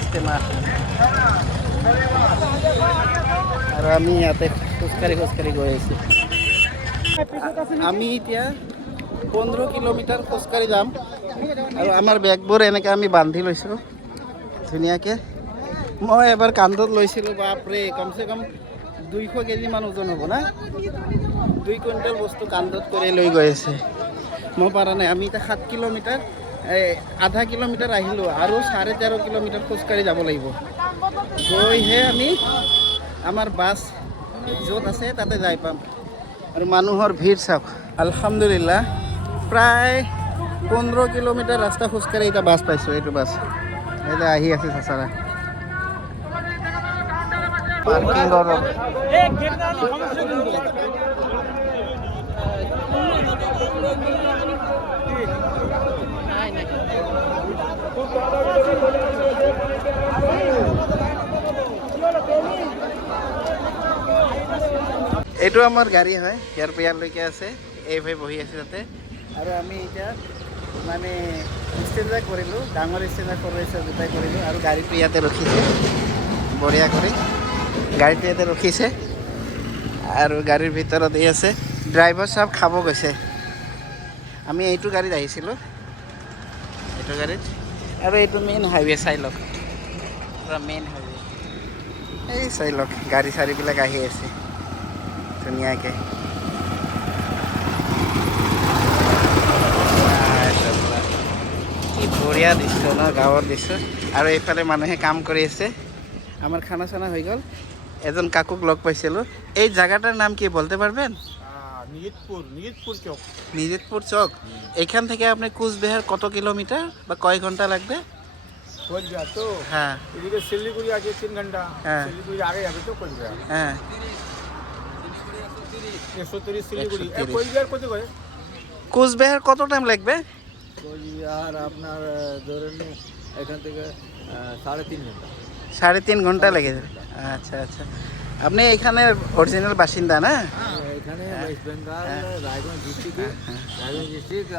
ইস্তেমা। আৰু আমি ইয়াতে খোজকাঢ়ি গৈ আছোঁ। আমি এতিয়া 15 কিলোমিটাৰ খোজকাঢ়ি যাম আৰু আমাৰ বেগবোৰ এনেকৈ আমি বান্ধি লৈছোঁ ধুনীয়াকৈ। মই এবাৰ কান্ধত লৈছিলোঁ, বাপৰে কমচে কম 200 কেজিমান ওজন হ'ব না, 2 কুইণ্টেল বস্তু কান্ধত কৰি লৈ গৈ আছে। মই পৰা নাই। আমি এতিয়া 7 কিলোমিটাৰ আধা কিলোমিটাৰ আহিলোঁ আৰু 13.5 কিলোমিটাৰ খোজকাঢ়ি যাব লাগিব। গৈহে আমি আমাৰ বাছ য'ত আছে তাতে যাই পাম। আৰু মানুহৰ ভিৰ চাওক। আলহামদুলিল্লাহ প্ৰায় 15 কিলোমিটাৰ ৰাস্তা খোজকাঢ়ি এতিয়া বাছ পাইছোঁ। এইটো বাছ এতিয়া আহি আছে চাচাৰা পাৰ্কিঙৰ। এইটো আমাৰ গাড়ী হয়, ইয়াৰ পৰা ইয়ালৈকে আছে। এই ভাই বহি আছে তাতে। আৰু আমি এতিয়া মানে ষ্টেঞ্জা কৰিলোঁ, ডাঙৰ ষ্টেঞ্জা কৰিছে, দুটাই কৰিলোঁ। আৰু গাড়ীটো ইয়াতে ৰখিছে বঢ়িয়া কৰি, গাড়ীটো ইয়াতে ৰখিছে। আৰু গাড়ীৰ ভিতৰত এই আছে ড্ৰাইভাৰ চাহাব খাব গৈছে। আমি এইটো গাড়ীত আহিছিলোঁ, এইটো গাড়ীত। আৰু এইটো মেইন হাইৱে চাই লওক, পূৰা মেইন হাইৱে। এই চাই লওক গাড়ী চাড়ীবিলাক আহি আছে ধুনীয়াকৈ। কি বঢ়িয়া দৃশ্য ন, গাঁৱৰ দৃশ্য। আৰু এইফালে মানুহে কাম কৰি আছে। আমার খানা চানা হয়ে গেল। এজন কাকুক লগ পাইছিলো। এই জায়গাটার নাম কি বলতে পারবেন? নিজিতপুর চক। এখান থেকে আপনি কুচবিহার কত কিলোমিটার বা কয় ঘন্টা লাগবে? কোচবিহার তো হ্যাঁ, এদিকে শিলিগুড়ি আছে 3 ঘন্টা। হ্যাঁ, শিলিগুড়ি আগে যাবে তো কোচবিহার। হ্যাঁ 130 শিলিগুড়ি। কোচবিহার কত করে? কুচবিহার কত টাইম লাগবে? কোচবিহার আপনার ধরেন এখান থেকে 3.5 ঘন্টা। 3.5 ঘন্টা লেগে যাবে। আচ্ছা আচ্ছা, আপনি এখানে অরিজিনাল বাসিন্দা না? এখানে ওয়েস্ট বেঙ্গল রায়গঞ্জ ডিস্ট্রিক্টে, Raiganj district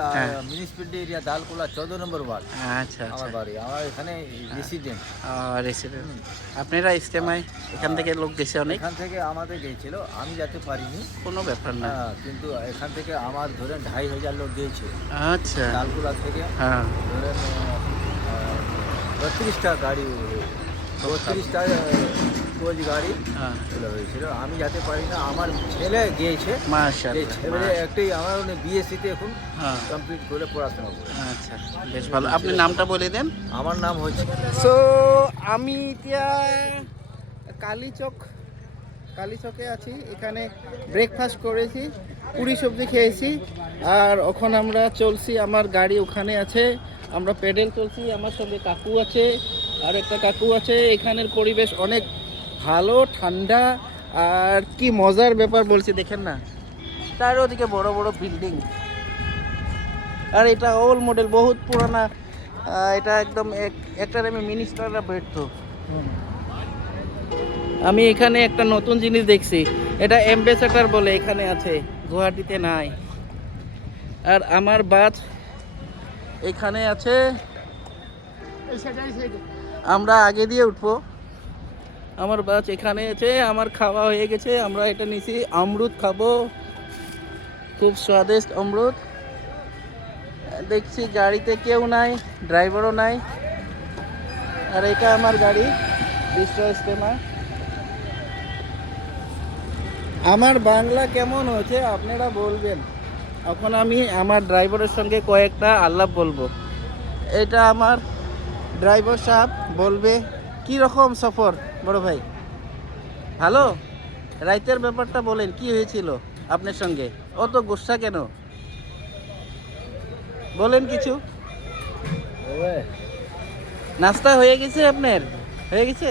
municipality area Dalkhola 14 নম্বর ওয়ার্ড। আচ্ছা আমার বাড়ি, আমার এখানে রেসিডেন্ট। রেসিডেন্ট। আপনারা ইস্তেমায় এখান থেকে লোক গেছে অনেক? এখান থেকে আমাদের গিয়েছিল, আমি যেতে পারিনি। কোনো ব্যাপার না, কিন্তু এখান থেকে আমার ধরেন 2,500 লোক গিয়েছে। আচ্ছা, দালকোলা থেকে হ্যাঁ ধরেন 32টা গাড়ি, 32টা কোচ গাড়ি হয়েছিল। আমি যেতে পারি না, আমার ছেলে গিয়েছে। ছেলে একটাই আমার বিএসসিতে এখন কমপ্লিট করে পড়াশোনা করে। আচ্ছা, বেশ ভালো। আপনি নামটা বলে দেন। আমার নাম হচ্ছে সো আমি এতিয়া কালীচকে আছি। এখানে ব্রেকফাস্ট করেছি, পুরি সবজি খেয়েছি। আর এখন আমরা চলছি, আমার গাড়ি ওখানে আছে, আমরা পেডেল চলছি। আমার সঙ্গে কাকু আছে, আর একটা কাকু আছে। এখানের পরিবেশ অনেক ভালো, ঠান্ডা, আর কি মজার ব্যাপার বলছি দেখেন না, তার ওদিকে বড় বড় বিল্ডিং। আর এটা ওল্ড মডেল, বহুত পুরানা। এটা একদম একটা টাইমে মিনিস্টাররা বেরতো। আমি এখানে একটা নতুন জিনিস দেখছি, এটা অ্যাম্বাসেডর বলে, এখানে আছে, গুয়াহাটিতে নাই। আর আমার বাস এখানে আছে, আমরা আগে দিয়ে উঠবো। আমার বাস এখানে আছে, আমার খাওয়া হয়ে গেছে। আমরা এটা নিছি, অমরুদ খাবো, খুব স্বাদিষ্ট অমরুদ। দেখছি গাড়িতে কেউ নাই, ড্রাইভারও নাই। আর এটা আমার গাড়ি, বিশ্ব ইস্তেমা। আমার বাংলা কেমন হয়েছে আপনারা বলবেন। এখন আমি আমার ড্রাইভারের সঙ্গে কয়েকটা আলাপ বলবো। এটা আমার ড্রাইভার সাহেব বলবে কি রকম সফর বড় ভাই? ভালো? রাইতের ব্যাপারটা বলেন, কি হয়েছিল আপনার সঙ্গে? অত গুসা কেন? বলেন কিছু। নাস্তা হয়ে গেছে আপনার? হয়ে গেছে,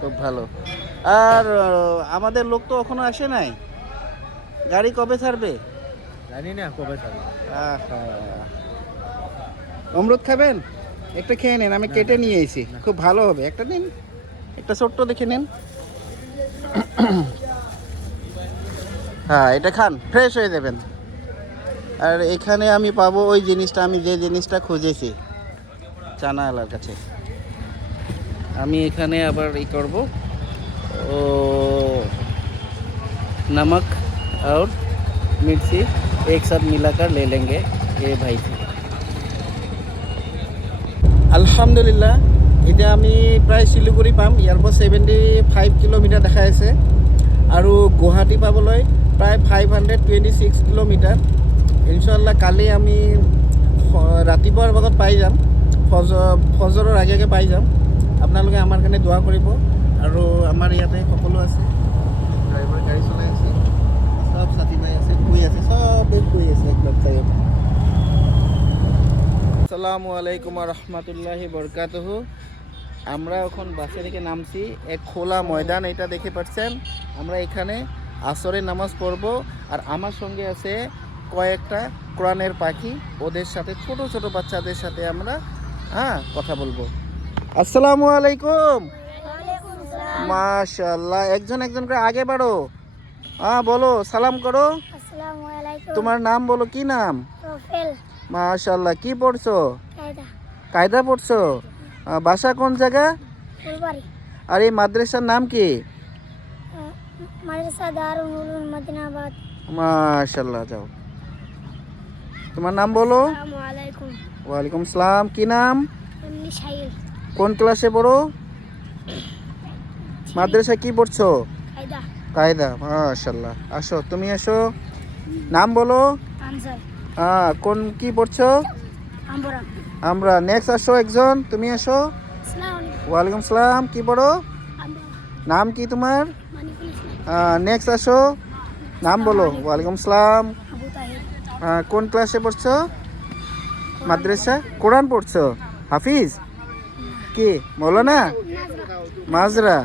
খুব ভালো। আর আমাদের লোক তো এখনো আসে নাই, গাড়ি কবে ছাড়বে? জানি না কবে ছাড়বে। অমরুদ খাবেন? একটা খেয়ে নেন, আমি কেটে নিয়ে এসেছি, খুব ভালো হবে। একটা নিন, একটা ছোট্ট দেখে নেন। হ্যাঁ, এটা খান, ফ্রেশ হয়ে যাবেন। আর এখানে আমি পাবো ওই জিনিসটা, আমি যে জিনিসটা খুঁজেছি চানাওয়ালার কাছে। আমি এখানে আবার ই করব ও नमक और मिर्ची एक साथ मिलाकर ले लेंगे ये भाई से আলহামদুলিল্লাহ এতিয়া আমি প্ৰায় শিলিগুৰি পাম ইয়াৰ পৰা 75 কিলোমিটাৰ দেখাই আছে আৰু গুৱাহাটী পাবলৈ প্ৰায় 526 কিলোমিটাৰ ইনশাআল্লাহ কালি আমি ৰাতিপুৱাৰ ভাগত পাই যাম ফজৰৰ আগে পাই যাম আপোনালোকে আমাৰ কাৰণে দোৱা কৰিব আৰু আমাৰ ইয়াতে সকলো আছে ড্ৰাইভাৰ গাড়ী চলাই আছে সব সাথী ভাই আছে শুই আছে সব শুই আছে একদম তাই আসসালামু আলাইকুম রহমতুল্লাহি বরকাতুহু আমরা এখন বাসে থেকে নামছি এক খোলা ময়দান এটা দেখে পাচ্ছেন আমরা এখানে আসরের নামাজ পড়ব আর আমার সঙ্গে আছে কয়েকটা কোরআনের পাখি ওদের সাথে ছোট ছোট বাচ্চাদের সাথে আমরা কথা বলবো আসসালামু আলাইকুম মাশাআল্লাহ একজন একজন করে আগে বাড়ো বলো সালাম করো আসসালামু আলাইকুম তোমার নাম বলো কি নাম রফেল মাশাআল্লাহ কি পড়ছো কায়দা কায়দা পড়ছো বাসা কোন জায়গা ফুলবাড়ি আর এই মাদ্রাসার নাম কি মাদ্রাসা দারুল উলুম মদিনাবাদ মাশাআল্লাহ যাও তোমার নাম বলো আসসালামু আলাইকুম ওয়ালাইকুম সালাম কি নাম এমনি শাইল কোন ক্লাসে পড়ো মাদ্রাসা কি পড়ছো কায়দা কায়দা মাশাআল্লাহ আসো তুমি আসো নাম বলো আনসার কোন কি পড়ছো আমরা আমরা নেক্সট আসো একজন তুমি আসো আসসালামু আলাইকুম ওয়ালাইকুম সালাম কি পড়ো আমরা নাম কি তোমার মানিকুল ইসলাম নেক্সট আসো নাম বলো ওয়ালাইকুম সালাম আবু তাহির কোন ক্লাসে পড়ছো মাদ্রাসা কোরআন পড়ছো হাফিজ কি মৌলানা মাজরা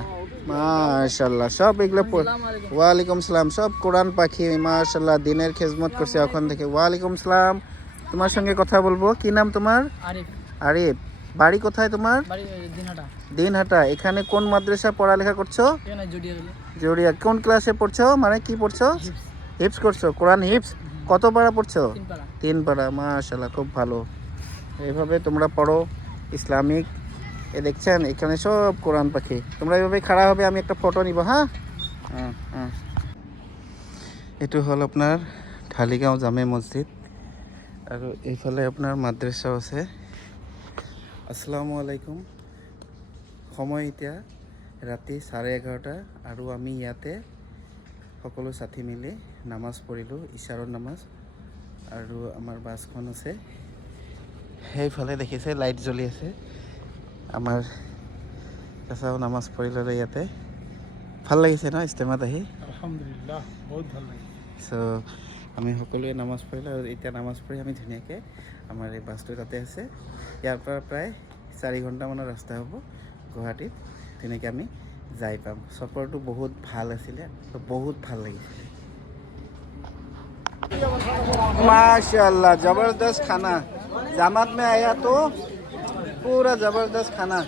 মাশাআল্লাহ সব এগুলো ওয়ালাইকুম সালাম সব কোরআন পাখি মাশাআল্লাহ দিনের খেজমত করছে ওখান থেকে ওয়ালাইকুম সালাম তোমার সঙ্গে কথা বলবো কি নাম তোমার আরিফ আরিফ বাড়ি কোথায় তোমার বাড়ি দিনহাটা দিনহাটা এখানে কোন মাদ্রাসা পড়ালেখা করছো এখানে জুডিয়া গেলে জড়িয়া কোন ক্লাসে পড়ছো মানে কি পড়ছো হিপস করছো কোরআন হিপস কত পারা পড়ছো 3 পারা 3 পারা মাশাআল্লাহ খুব ভালো এইভাবে তোমরা পড়ো ইসলামিক দেখছেন এখানে সব কোরআন পাখি তোমরা এইভাবে খাড়া হবে আমি একটা ফটো নিব হ্যাঁ এইটো হল আপনার ঢালিগাঁও জামে মছজিদ আৰু এইফালে আপোনাৰ মাদ্ৰাসাও আছে আসসালামু আলাইকুম সময় এতিয়া ৰাতি 11:30 আৰু আমি ইয়াতে সকলো সাথী মিলি নামাজ পঢ়িলোঁ ইশাৰৰ নামাজ আৰু আমাৰ বাছখন আছে সেইফালে দেখিছে লাইট জ্বলি আছে আমাৰ চাচাও নামাজ পঢ়িলে ইয়াতে ভাল লাগিছে ন ইস্তেমাত আহি আলহামদুলিল্লাহ বহুত ভাল লাগে সো আমি সকলোৱে নামাজ পঢ়িলোঁ আৰু এতিয়া নামাজ পঢ়ি আমি ধুনীয়াকৈ আমাৰ এই বাছটো তাতে আছে ইয়াৰ পৰা প্ৰায় 4 ঘণ্টামানৰ ৰাস্তা হ'ব গুৱাহাটীত ধুনীয়াকৈ আমি যাই পাম সফৰটো বহুত ভাল আছিলে বহুত ভাল লাগিছে माशाल्लाह ज़बरदस्त खाना जामात में आया तो पूरा ज़बरदस्त खाना